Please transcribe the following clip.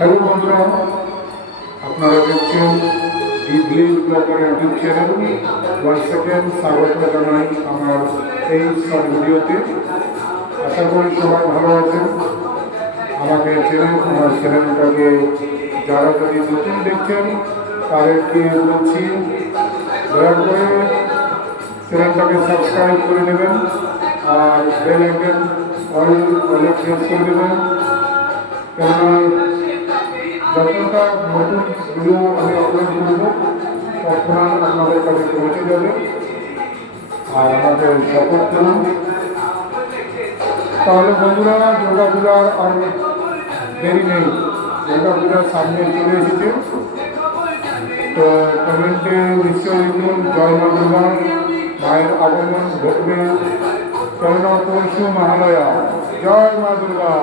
Hello বন্ধুরা, আপনারা দেখছেন ডিগ্লিন blogger YouTube channel. One second স্বাগত জানাই আমার এই শর্ট ভিডিওতে। আশা করি সবাই ভালো আছেন। আমাকে আমার চ্যানেলটাকে যারা যদি নতুন দেখছেন তাদেরকে বলছি দয়া করে চ্যানেলটাকে সাবস্ক্রাইব করে নেবেন আর বেল আইকন অলে প্রেস করে দেবেন, কেননা যতটা নতুন ভিডিও আমি আপলোড করবো তখন আপনাদের কাছে পৌঁছে যাবে। আর আমাদের সাপোর্ট করুন। তাহলে বন্ধুরা, দুর্গাপূজার আর দেরি নেই, দুর্গাপূজার সামনে চলে এসেছে। তো কমেন্টে নিশ্চয়ই লিখুন জয় মা দুর্গা, মায়ের আগমন ঘটবে, কেননা পরশু মহালয়া। জয় মা দুর্গা।